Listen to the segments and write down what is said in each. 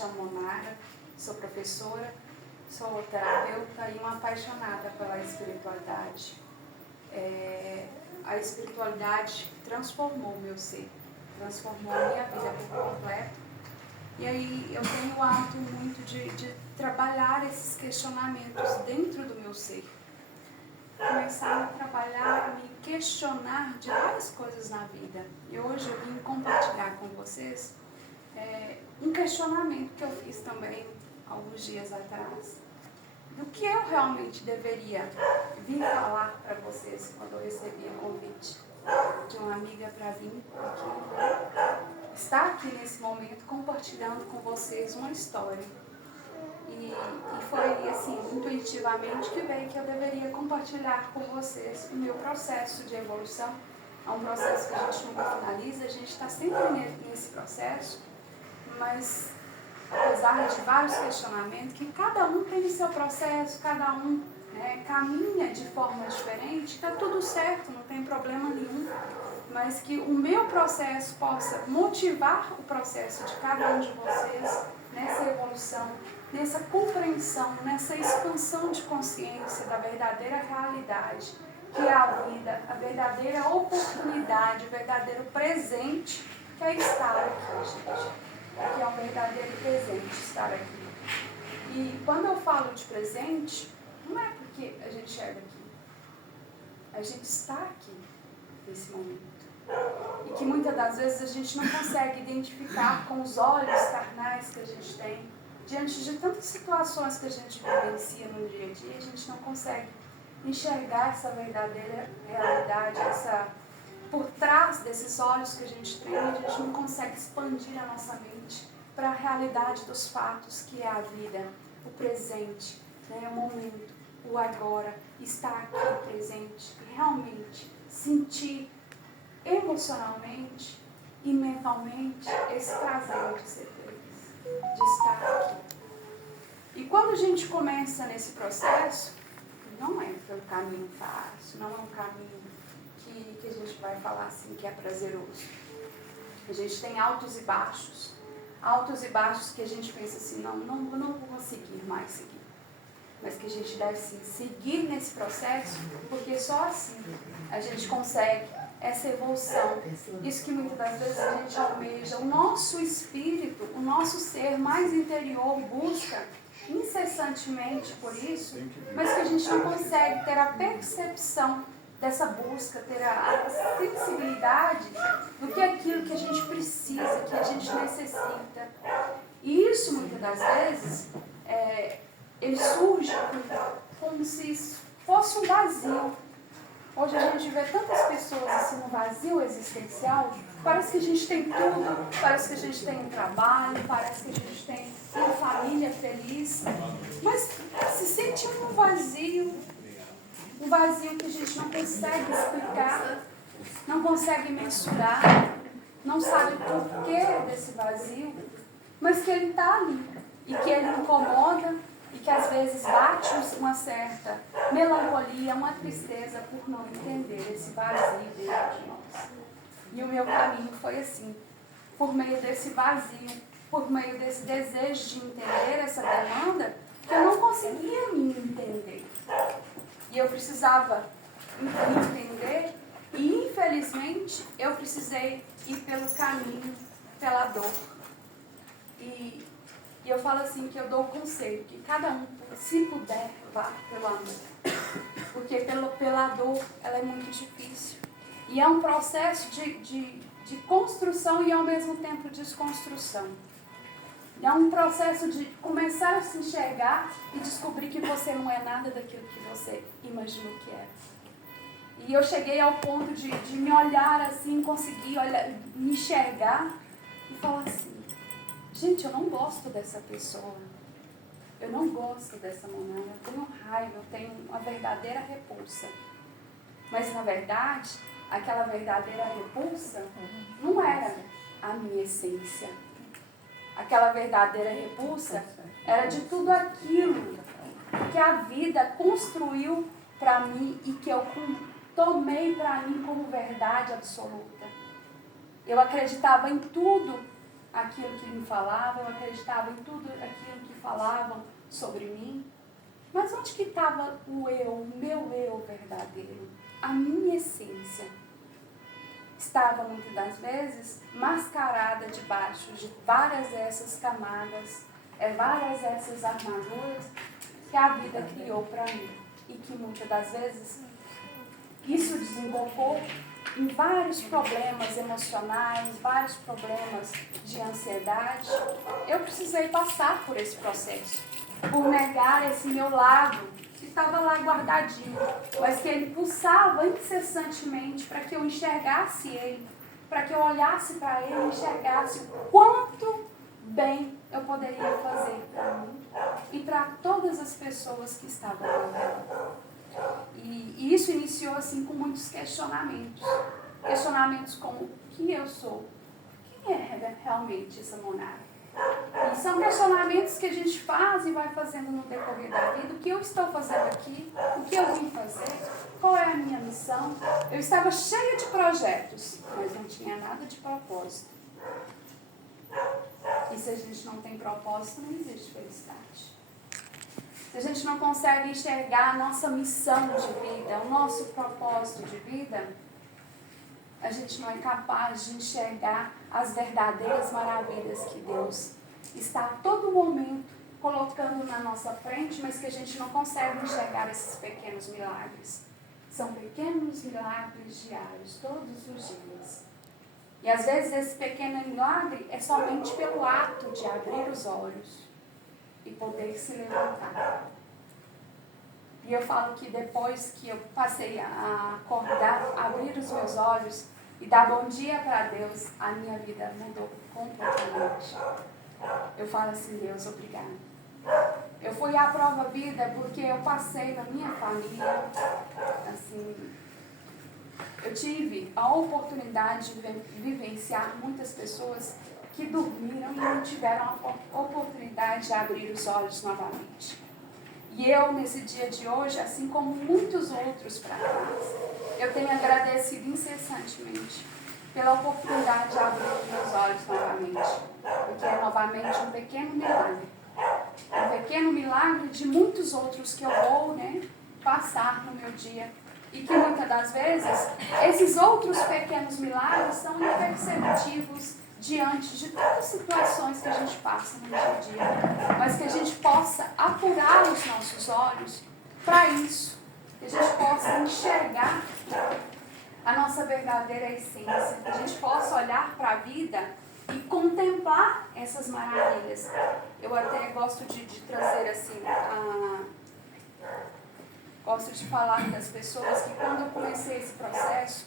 chamo Monara, sou professora, sou terapeuta e uma apaixonada pela espiritualidade. A espiritualidade transformou o meu ser, transformou a minha vida por completo. E aí eu tenho o hábito muito de trabalhar esses questionamentos dentro do meu ser. Começar a trabalhar, a me questionar de várias coisas na vida. E hoje eu vim compartilhar com vocês um questionamento que eu fiz também alguns dias atrás. Do que eu realmente deveria vir falar para vocês quando eu recebi o convite de uma amiga para vir aqui, estar aqui nesse momento compartilhando com vocês uma história. E foi assim, intuitivamente que veio que eu deveria compartilhar com vocês o meu processo de evolução. É um processo que a gente nunca finaliza, a gente está sempre nesse processo, mas apesar de vários questionamentos, que cada um tem o seu processo, cada um caminha de forma diferente, está tudo certo, não tem problema nenhum, mas que o meu processo possa motivar o processo de cada um de vocês nessa evolução, nessa compreensão, nessa expansão de consciência da verdadeira realidade, que é a vida, a verdadeira oportunidade, o verdadeiro presente que é estar aqui, gente. Que é um verdadeiro presente estar aqui. E quando eu falo de presente, não é porque a gente chega aqui. A gente está aqui nesse momento. E que muitas das vezes a gente não consegue identificar com os olhos carnais que a gente tem, diante de tantas situações que a gente vivencia no dia a dia, a gente não consegue enxergar essa verdadeira realidade, por trás desses olhos que a gente tem, a gente não consegue expandir a nossa mente para a realidade dos fatos, que é a vida, o presente, o momento, o agora, estar aqui presente, realmente sentir emocionalmente e mentalmente esse prazer de ser feliz, de estar aqui. E quando a gente começa nesse processo, não é um caminho fácil, não é um caminho que a gente vai falar assim que é prazeroso. A gente tem altos e baixos que a gente pensa assim, não vou conseguir mais seguir. Mas que a gente deve sim seguir nesse processo, porque só assim a gente consegue essa evolução. Isso que muitas das vezes a gente almeja, o nosso espírito, o nosso ser mais interior busca incessantemente por isso, mas que a gente não consegue ter a percepção dessa busca, ter a sensibilidade do que é aquilo que a gente precisa, que a gente necessita. E isso, muitas das vezes, ele surge como se fosse um vazio. Hoje a gente vê tantas pessoas assim no vazio existencial, parece que a gente tem tudo, parece que a gente tem um trabalho, parece que a gente tem uma família feliz, mas se sente um vazio que a gente não consegue explicar, não consegue mensurar, não sabe o porquê desse vazio, mas que ele está ali e que ele incomoda e que às vezes bate uma certa melancolia, uma tristeza por não entender esse vazio dentro de nós. E o meu caminho foi assim, por meio desse vazio, por meio desse desejo de entender essa demanda, que eu não conseguia me entender. E eu precisava me entender e, infelizmente, eu precisei ir pelo caminho, pela dor. E eu falo assim, que eu dou o conselho, que cada um, se puder, vá pelo amor. Porque pela dor, ela é muito difícil. E é um processo de construção e, ao mesmo tempo, desconstrução. É um processo de começar a se enxergar e descobrir que você não é nada daquilo que você imaginou que era. E eu cheguei ao ponto de me olhar assim, conseguir me enxergar e falar assim, gente, eu não gosto dessa pessoa. Eu não gosto dessa Monara. Eu tenho raiva, eu tenho uma verdadeira repulsa. Mas, na verdade, aquela verdadeira repulsa não era a minha essência. Aquela verdadeira repulsa era de tudo aquilo que a vida construiu para mim e que eu tomei para mim como verdade absoluta. Eu acreditava em tudo aquilo que me falavam, eu acreditava em tudo aquilo que falavam sobre mim. Mas onde que estava o meu eu verdadeiro? A minha essência estava muitas das vezes mascarada debaixo de várias dessas camadas, várias dessas armaduras que a vida criou para mim. E que muitas das vezes isso desembocou em vários problemas emocionais, vários problemas de ansiedade. Eu precisei passar por esse processo, por negar esse meu lado que estava lá guardadinho, mas que ele pulsava incessantemente para que eu enxergasse ele, para que eu olhasse para ele e enxergasse o quanto bem eu poderia fazer para mim e para todas as pessoas que estavam lá. E isso iniciou assim com muitos questionamentos. Questionamentos como: quem eu sou? Quem é realmente essa monarca? E são questionamentos que a gente faz e vai fazendo no decorrer da vida. O que eu estou fazendo aqui? O que eu vim fazer? Qual é a minha missão? Eu estava cheia de projetos, mas não tinha nada de propósito. E se a gente não tem propósito, não existe felicidade. Se a gente não consegue enxergar a nossa missão de vida, o nosso propósito de vida, a gente não é capaz de enxergar as verdadeiras maravilhas que Deus está a todo momento colocando na nossa frente, mas que a gente não consegue enxergar esses pequenos milagres. São pequenos milagres diários, todos os dias. E às vezes esse pequeno milagre é somente pelo ato de abrir os olhos e poder se levantar. E eu falo que depois que eu passei a acordar, abrir os meus olhos e dar bom dia para Deus, a minha vida mudou completamente. Eu falo assim: Deus, obrigado. Eu fui à prova vida porque eu passei na minha família, assim, eu tive a oportunidade de vivenciar muitas pessoas que dormiram e não tiveram a oportunidade de abrir os olhos novamente. E eu, nesse dia de hoje, assim como muitos outros para trás, eu tenho agradecido incessantemente pela oportunidade de abrir os meus olhos novamente. Porque é novamente um pequeno milagre. Um pequeno milagre de muitos outros que eu vou, passar no meu dia. E que muitas das vezes, esses outros pequenos milagres são imperceptíveis diante de todas as situações que a gente passa no dia a dia. Mas que a gente possa apurar os nossos olhos para isso. Que a gente possa enxergar a nossa verdadeira essência. Que a gente possa olhar para a vida e contemplar essas maravilhas. Eu até gosto de trazer assim, gosto de falar das pessoas que quando eu comecei esse processo,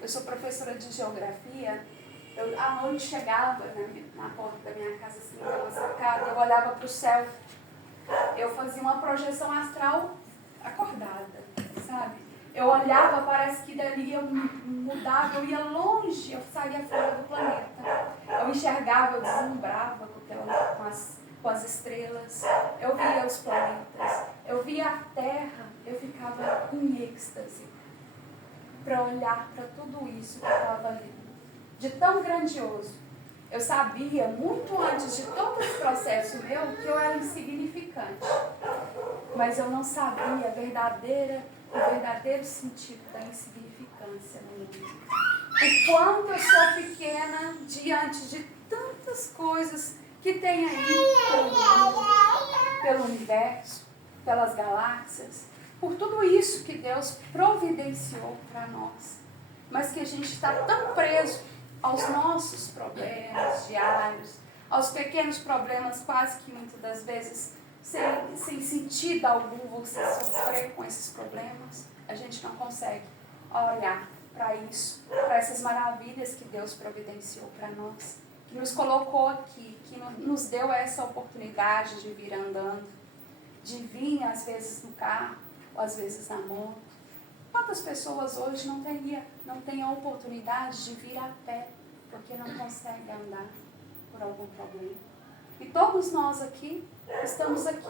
eu sou professora de geografia, eu à noite chegava na porta da minha casa, assim, pela sacada, eu olhava para o céu, eu fazia uma projeção astral acordada, sabe? Eu olhava, parece que dali eu mudava, eu ia longe, eu saía fora do planeta. Eu enxergava, eu deslumbrava com as estrelas, eu via os planetas, eu via a Terra, eu ficava em êxtase para olhar para tudo isso que estava ali. De tão grandioso. Eu sabia, muito antes de todo esse processo meu, que eu era insignificante. Mas eu não sabia o verdadeiro sentido da insignificância no mundo. O quanto eu sou pequena diante de tantas coisas que tem aí pelo universo, pelas galáxias, por tudo isso que Deus providenciou para nós. Mas que a gente está tão preso aos nossos problemas diários, aos pequenos problemas, quase que muitas das vezes sem sentido algum você sofrer com esses problemas. A gente não consegue olhar para isso, para essas maravilhas que Deus providenciou para nós, que nos colocou aqui, que nos deu essa oportunidade de vir andando, de vir às vezes no carro, ou às vezes na moto. Quantas pessoas hoje não têm a oportunidade de vir a pé, porque não conseguem andar por algum problema? E todos nós aqui, estamos aqui,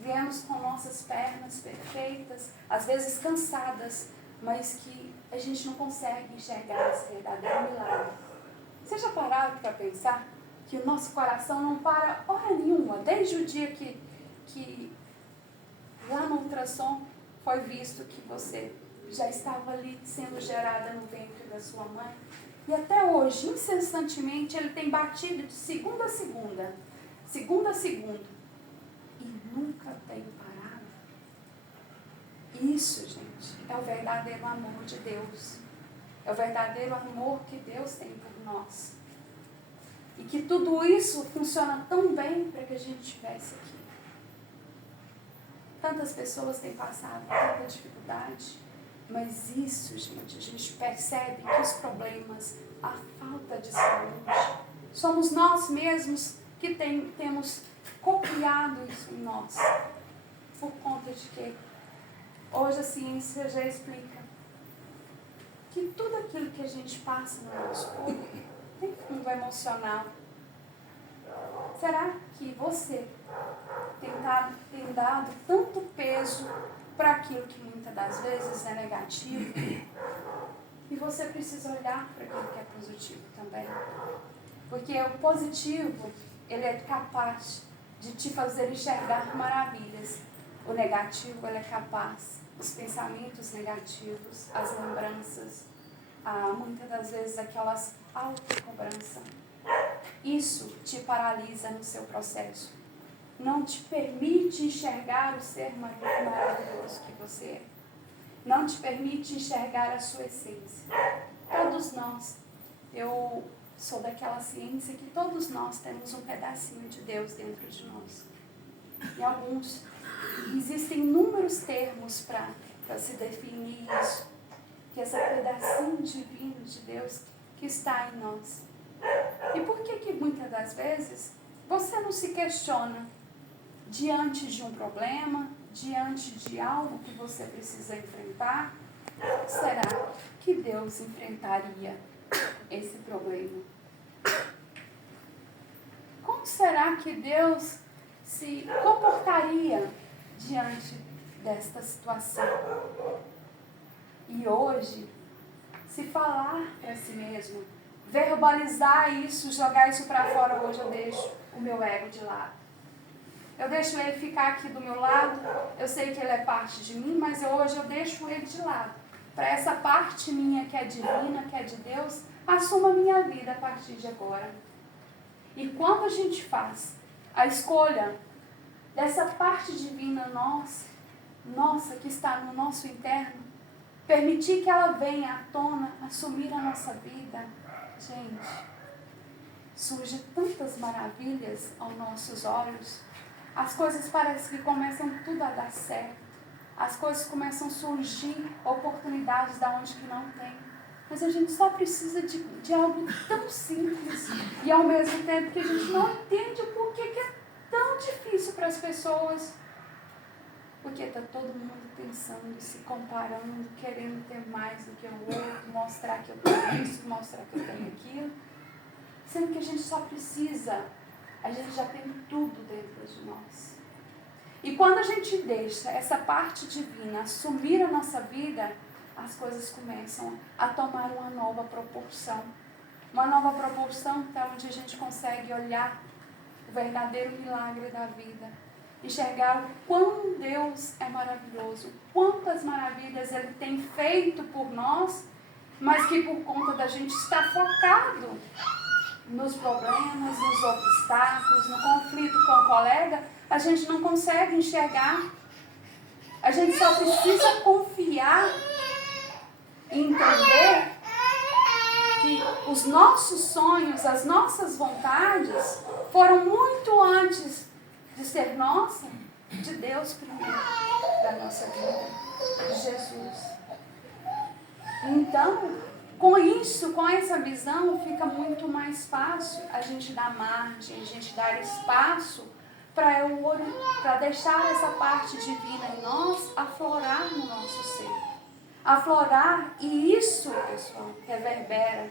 viemos com nossas pernas perfeitas, às vezes cansadas, mas que a gente não consegue enxergar esse verdadeiro milagre. Vocês já pararam para pensar que o nosso coração não para hora nenhuma, desde o dia que lá no ultrassom foi visto que você já estava ali sendo gerada no ventre da sua mãe. E até hoje, incessantemente, ele tem batido de segunda a segunda. Segunda a segunda. E nunca tem parado. Isso, gente, é o verdadeiro amor de Deus. É o verdadeiro amor que Deus tem por nós. E que tudo isso funciona tão bem para que a gente estivesse aqui. Tantas pessoas têm passado tanta dificuldade. Mas isso, gente, a gente percebe que os problemas, a falta de saúde, somos nós mesmos que temos copiado isso em nós. Por conta de que hoje a ciência já explica que tudo aquilo que a gente passa no nosso corpo tem fundo emocional. Será que você tem dado tanto peso para aquilo que muitas das vezes é negativo? E você precisa olhar para aquilo que é positivo também. Porque o positivo, ele é capaz de te fazer enxergar maravilhas. O negativo, ele é capaz, os pensamentos negativos, as lembranças, muitas das vezes aquelas autocobranças. Isso te paralisa no seu processo. Não te permite enxergar o ser maravilhoso que você é. Não te permite enxergar a sua essência. Todos nós, eu sou daquela ciência que todos nós temos um pedacinho de Deus dentro de nós. E alguns, existem inúmeros termos para se definir isso. Que esse pedacinho divino de Deus que está em nós. E por que muitas das vezes você não se questiona diante de um problema, diante de algo que você precisa enfrentar? Como será que Deus enfrentaria esse problema? Como será que Deus se comportaria diante desta situação? E hoje, se falar para si mesmo, verbalizar isso, jogar isso para fora, hoje eu deixo o meu ego de lado. Eu deixo ele ficar aqui do meu lado, eu sei que ele é parte de mim, mas hoje eu deixo ele de lado. Para essa parte minha que é divina, que é de Deus, assuma a minha vida a partir de agora. E quando a gente faz a escolha dessa parte divina nossa que está no nosso interno, permitir que ela venha à tona, assumir a nossa vida, gente, surge tantas maravilhas aos nossos olhos. As coisas parecem que começam tudo a dar certo. As coisas começam a surgir oportunidades da onde que não tem. Mas a gente só precisa de algo tão simples. E ao mesmo tempo que a gente não entende o porquê que é tão difícil para as pessoas. Porque está todo mundo pensando, se comparando, querendo ter mais do que o outro, mostrar que eu tenho isso, mostrar que eu tenho aquilo. Sendo que a gente só precisa, a gente já tem tudo dentro de nós. E quando a gente deixa essa parte divina assumir a nossa vida, as coisas começam a tomar uma nova proporção. Uma nova proporção para onde a gente consegue olhar o verdadeiro milagre da vida. Enxergar o quão Deus é maravilhoso, quantas maravilhas Ele tem feito por nós, mas que por conta da gente estar focado nos problemas, nos obstáculos, no conflito com o colega, a gente não consegue enxergar. A gente só precisa confiar e entender que os nossos sonhos, as nossas vontades foram muito antes de ser nossa, de Deus primeiro, da nossa vida, de Jesus. Então, com isso, com essa visão, fica muito mais fácil a gente dar margem, a gente dar espaço para deixar essa parte divina em nós aflorar no nosso ser. Aflorar, e isso, pessoal, reverbera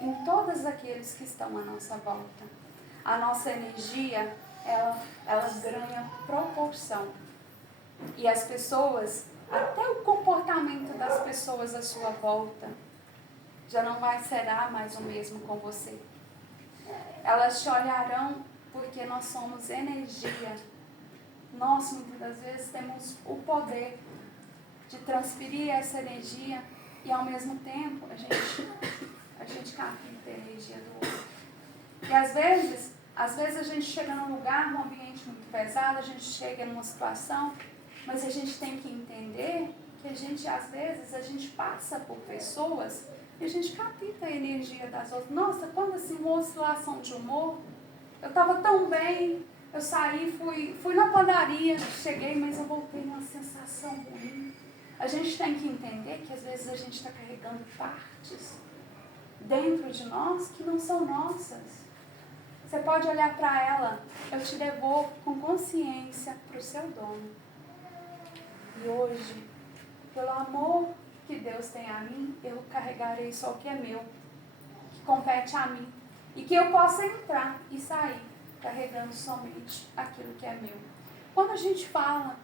em todos aqueles que estão à nossa volta. A nossa energia, ela ganha proporção. E as pessoas, até o comportamento das pessoas à sua volta, já não será mais o mesmo com você. Elas te olharão porque nós somos energia. Nós, muitas das vezes, temos o poder de transferir essa energia e, ao mesmo tempo, a gente capta a energia do outro. E, às vezes a gente chega num lugar, num ambiente muito pesado, a gente chega numa situação, mas a gente tem que entender que às vezes, a gente passa por pessoas e a gente capta a energia das outras. Nossa, quando assim, uma oscilação de humor, eu estava tão bem, eu saí, fui na padaria, cheguei, mas eu voltei numa sensação ruim. A gente tem que entender que às vezes a gente está carregando partes dentro de nós que não são nossas. Você pode olhar para ela, eu te devolvo com consciência para o seu dono. E hoje, pelo amor que Deus tem a mim, eu carregarei só o que é meu, que compete a mim. E que eu possa entrar e sair carregando somente aquilo que é meu. Quando a gente fala,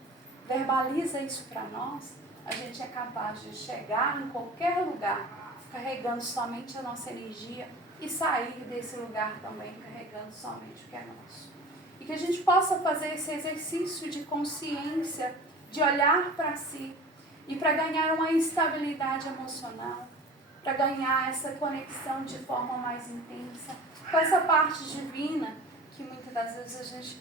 verbaliza isso para nós, a gente é capaz de chegar em qualquer lugar carregando somente a nossa energia e sair desse lugar também carregando somente o que é nosso. E que a gente possa fazer esse exercício de consciência, de olhar para si e para ganhar uma estabilidade emocional, para ganhar essa conexão de forma mais intensa com essa parte divina que muitas das vezes a gente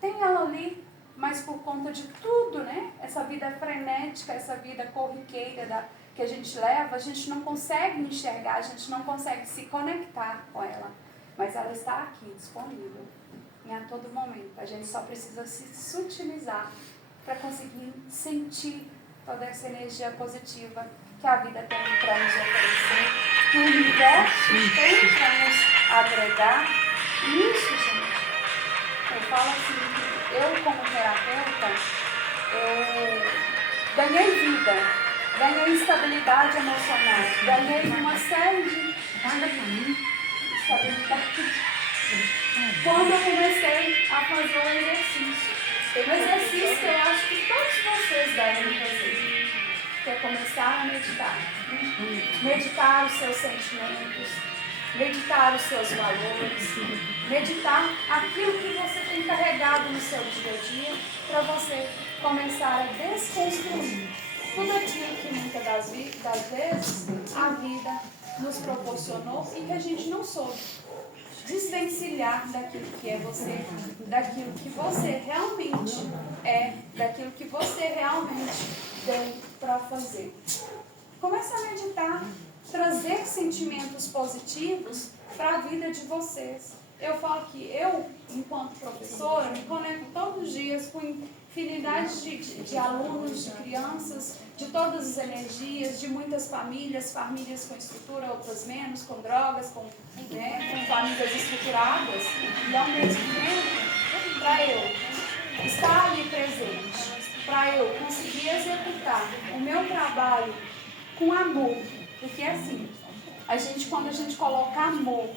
tem ela ali, mas por conta de tudo, né? Essa vida frenética, essa vida corriqueira que a gente leva, a gente não consegue enxergar, a gente não consegue se conectar com ela. Mas ela está aqui, disponível, em a todo momento. A gente só precisa se sutilizar para conseguir sentir toda essa energia positiva que a vida tem para nos oferecer, que o universo tem para nos agregar. E isso, gente, eu falo assim, eu como terapeuta, eu ganhei vida, ganhei estabilidade emocional, ganhei uma série de estabilidade. Quando eu comecei a fazer o exercício que eu acho que todos vocês devem fazer, que é começar a meditar. Meditar os seus sentimentos, meditar os seus valores, meditar aquilo que você tem carregado no seu dia a dia, para você começar a desconstruir tudo aquilo que muitas das vezes a vida nos proporcionou e que a gente não soube desvencilhar daquilo que é você, daquilo que você realmente é, daquilo que você realmente tem para fazer. Comece a meditar, trazer sentimentos positivos para a vida de vocês. Eu falo que eu, enquanto professora, me conecto todos os dias com infinidade de alunos, de crianças, de todas as energias, de muitas famílias com estrutura, outras menos, com drogas, com famílias estruturadas. E ao mesmo tempo, para eu estar ali presente, para eu conseguir executar o meu trabalho com amor, porque assim, quando a gente coloca amor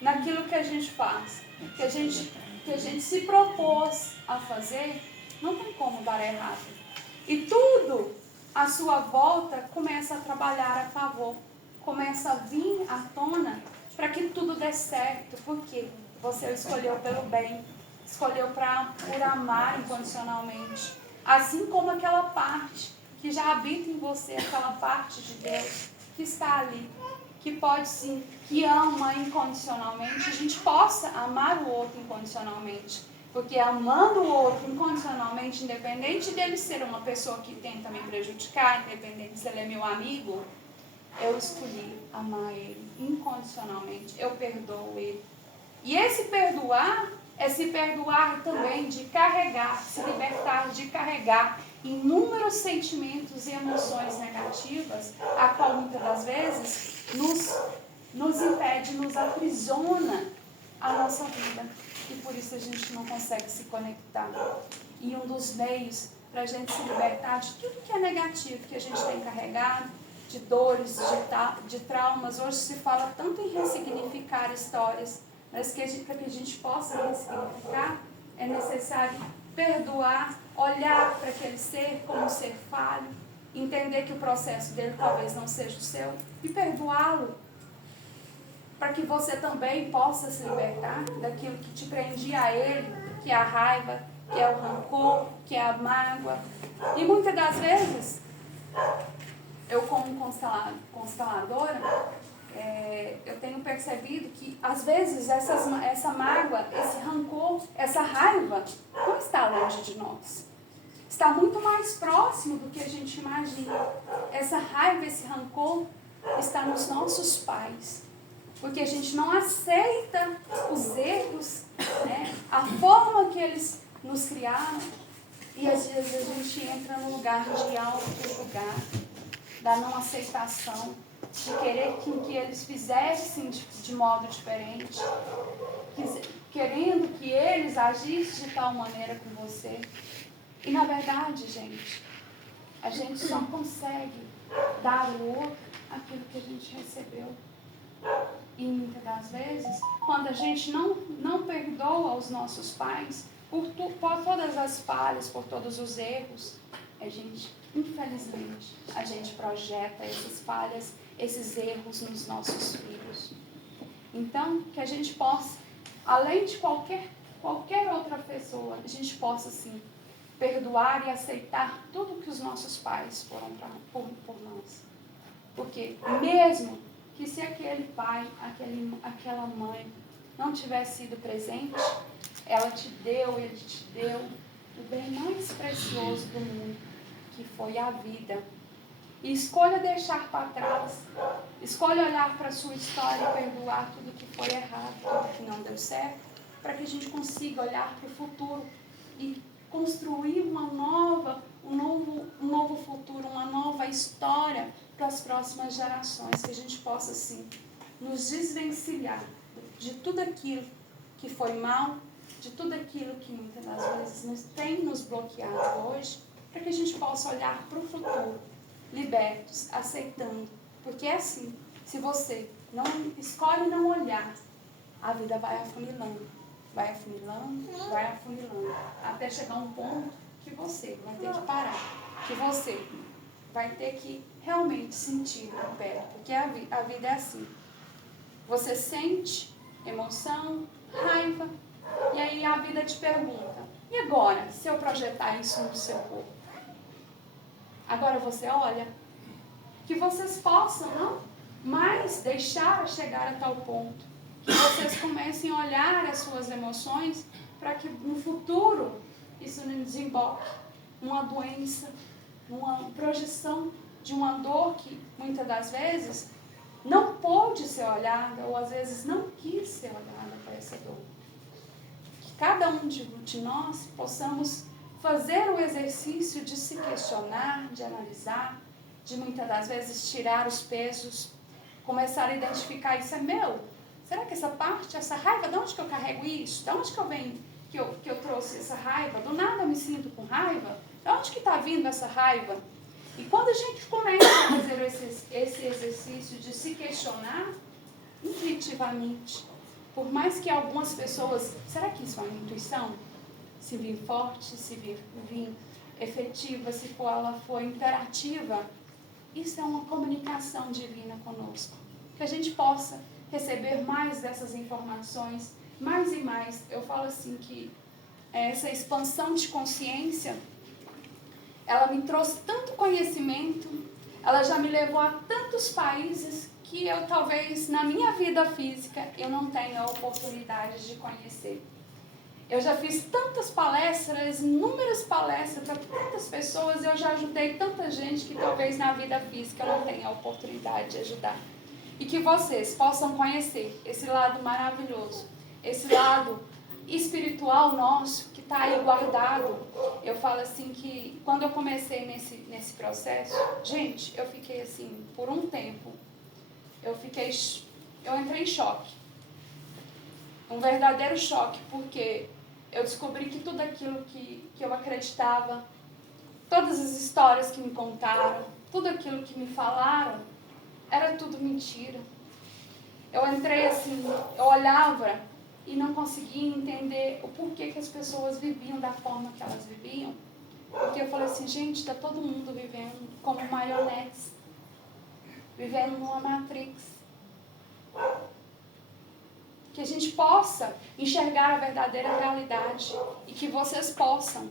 naquilo que a gente faz, que a gente se propôs a fazer, não tem como dar errado. E tudo à sua volta começa a trabalhar a favor, começa a vir à tona para que tudo dê certo, porque você escolheu pelo bem, escolheu por amar incondicionalmente, assim como aquela parte que já habita em você, aquela parte de Deus que está ali, que pode sim, que ama incondicionalmente, a gente possa amar o outro incondicionalmente. Porque amando o outro incondicionalmente, independente dele ser uma pessoa que tenta me prejudicar, independente se ele é meu amigo, eu escolhi amar ele incondicionalmente, eu perdoo ele. E esse perdoar é se perdoar também de carregar, se libertar de carregar inúmeros sentimentos e emoções negativas, a qual muitas das vezes nos impede, nos aprisiona a nossa vida. E por isso a gente não consegue se conectar. E um dos meios para a gente se libertar de tudo que é negativo, que a gente tem carregado, de dores, de traumas. Hoje se fala tanto em ressignificar histórias, mas para que a gente possa ressignificar, é necessário perdoar, olhar para aquele ser como um ser falho, entender que o processo dele talvez não seja o seu, e perdoá-lo. para que você também possa se libertar daquilo que te prendia a ele, que é a raiva, que é o rancor, que é a mágoa. E muitas das vezes, eu como consteladora, eu tenho percebido que às vezes essa mágoa, esse rancor, essa raiva não está longe de nós. Está muito mais próximo do que a gente imagina. Essa raiva, esse rancor está nos nossos pais. Porque a gente não aceita os erros, né? A forma que eles nos criaram. E às vezes a gente entra no lugar de auto-julgar, da não aceitação, de querer que eles fizessem de modo diferente, querendo que eles agissem de tal maneira com você. E na verdade, gente, a gente só consegue dar ao outro aquilo que a gente recebeu. E muitas das vezes, quando a gente não perdoa os nossos pais por todas as falhas, por todos os erros, a gente, infelizmente, a gente projeta essas falhas, esses erros nos nossos filhos. Então, que a gente possa, além de qualquer outra pessoa, a gente possa, assim, perdoar e aceitar tudo que os nossos pais foram por nós. Porque mesmo que se aquele pai, aquela mãe não tivesse sido presente, ele te deu o bem mais precioso do mundo, que foi a vida. E escolha deixar para trás, escolha olhar para a sua história e perdoar tudo que foi errado, tudo que não deu certo, para que a gente consiga olhar para o futuro e construir um novo futuro, uma nova história para as próximas gerações, que a gente possa, assim, nos desvencilhar de tudo aquilo que foi mal, de tudo aquilo que muitas das vezes tem nos bloqueado hoje, para que a gente possa olhar para o futuro, libertos, aceitando. Porque é assim, se você não escolhe não olhar, a vida vai afunilando, até chegar um ponto que você vai ter que parar, que você vai ter que realmente sentir na pele, porque a vida é assim. Você sente emoção, raiva, e aí a vida te pergunta, e agora, se eu projetar isso no seu corpo? Agora você olha, que vocês possam não mais deixar chegar a tal ponto, que vocês comecem a olhar as suas emoções para que no futuro isso não desemboque uma doença, uma projeção de uma dor que muitas das vezes não pôde ser olhada ou às vezes não quis ser olhada para essa dor. Que cada um de nós possamos fazer o exercício de se questionar, de analisar, de muitas das vezes tirar os pesos, começar a identificar, isso é meu? Será que essa parte, essa raiva, de onde que eu carrego isso? De onde que eu venho, que eu trouxe essa raiva? Do nada eu me sinto com raiva? De onde que está vindo essa raiva? E quando a gente começa a fazer esse exercício de se questionar intuitivamente, por mais que algumas pessoas, será que isso é uma intuição? Se vir forte, se vir efetiva, se ela for interativa, isso é uma comunicação divina conosco. Que a gente possa receber mais dessas informações, mais e mais. Eu falo assim que essa expansão de consciência, ela me trouxe tanto conhecimento, ela já me levou a tantos países que eu talvez na minha vida física eu não tenha a oportunidade de conhecer. Eu já fiz tantas palestras, inúmeras palestras para tantas pessoas, eu já ajudei tanta gente que talvez na vida física eu não tenha a oportunidade de ajudar. E que vocês possam conhecer esse lado maravilhoso, esse lado espiritual nosso que está aí guardado. Eu falo assim que quando eu comecei nesse processo, gente, eu fiquei assim, por um tempo, eu entrei em choque. Um verdadeiro choque, porque eu descobri que tudo aquilo que eu acreditava, todas as histórias que me contaram, tudo aquilo que me falaram, era tudo mentira. Eu entrei assim, eu olhava e não conseguia entender o porquê que as pessoas viviam da forma que elas viviam. Porque eu falei assim, gente, está todo mundo vivendo como marionetes, vivendo numa Matrix. que a gente possa enxergar a verdadeira realidade e que vocês possam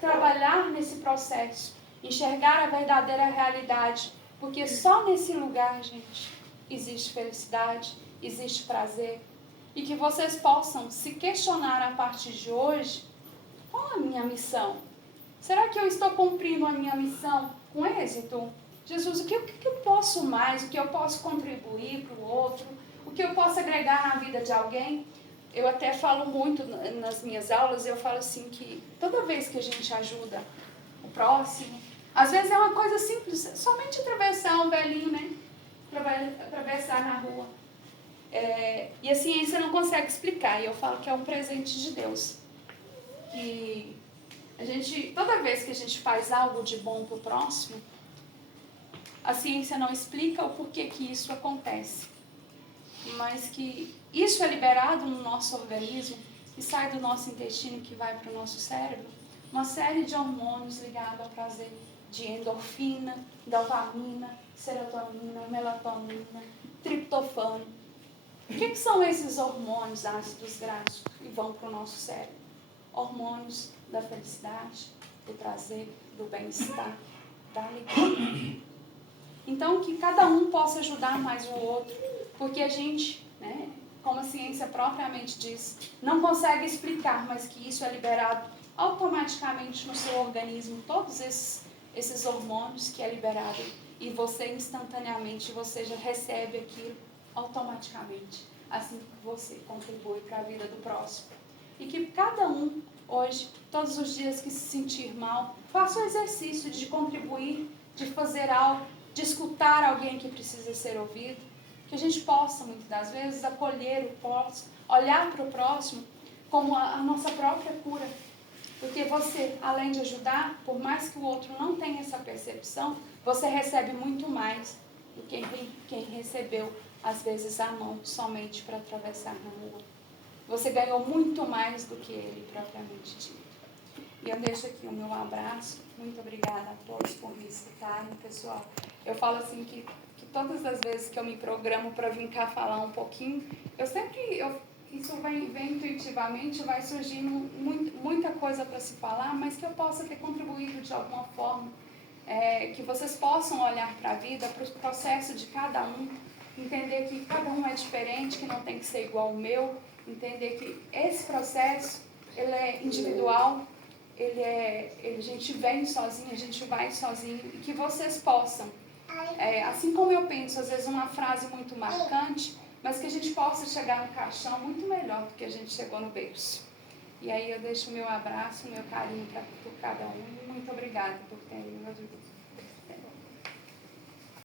trabalhar nesse processo, enxergar a verdadeira realidade, porque só nesse lugar, gente, existe felicidade, existe prazer, e que vocês possam se questionar a partir de hoje: qual a minha missão? Será que eu estou cumprindo a minha missão com êxito? Jesus, o que eu posso mais? O que eu posso contribuir para o outro? O que eu posso agregar na vida de alguém? Eu até falo muito nas minhas aulas, eu falo assim que toda vez que a gente ajuda o próximo, às vezes é uma coisa simples, somente atravessar um velhinho, né? Atravessar na rua. E a ciência não consegue explicar, e eu falo que é um presente de Deus. Que toda vez que a gente faz algo de bom para o próximo, a ciência não explica o porquê que isso acontece, mas que isso é liberado no nosso organismo e sai do nosso intestino, que vai para o nosso cérebro, uma série de hormônios ligados ao prazer, de endorfina, dopamina, serotonina, melatonina, triptofano. O que são esses hormônios ácidos graxos que vão para o nosso cérebro? Hormônios da felicidade, do prazer, do bem-estar, da alegria. Então, que cada um possa ajudar mais o outro, porque a gente, né, como a ciência propriamente diz, não consegue explicar, mas que isso é liberado automaticamente no seu organismo, todos esses hormônios que é liberado, e você instantaneamente, você já recebe aquilo automaticamente, assim que você contribui para a vida do próximo. E que cada um, hoje, todos os dias que se sentir mal, faça o exercício de contribuir, de fazer algo, de escutar alguém que precisa ser ouvido, que a gente possa, muitas das vezes, acolher o próximo, olhar para o próximo como a nossa própria cura. Porque você, além de ajudar, por mais que o outro não tenha essa percepção, você recebe muito mais do que quem recebeu, às vezes, a mão somente para atravessar na rua. Você ganhou muito mais do que ele propriamente dito. E eu deixo aqui o meu abraço. Muito obrigada a todos por me escutarem, pessoal. Eu falo assim que todas as vezes que eu me programo para vir cá falar um pouquinho, isso vem intuitivamente, vai surgindo muita coisa para se falar, mas que eu possa ter contribuído de alguma forma, que vocês possam olhar para a vida, para o processo de cada um, entender que cada um é diferente, que não tem que ser igual ao meu, entender que esse processo, ele é individual, a gente vem sozinho, a gente vai sozinho, e que vocês possam, assim como eu penso, às vezes uma frase muito marcante, mas que a gente possa chegar no caixão muito melhor do que a gente chegou no berço. E aí eu deixo o meu abraço, o meu carinho por cada um, e muito obrigada por terem me ouvido.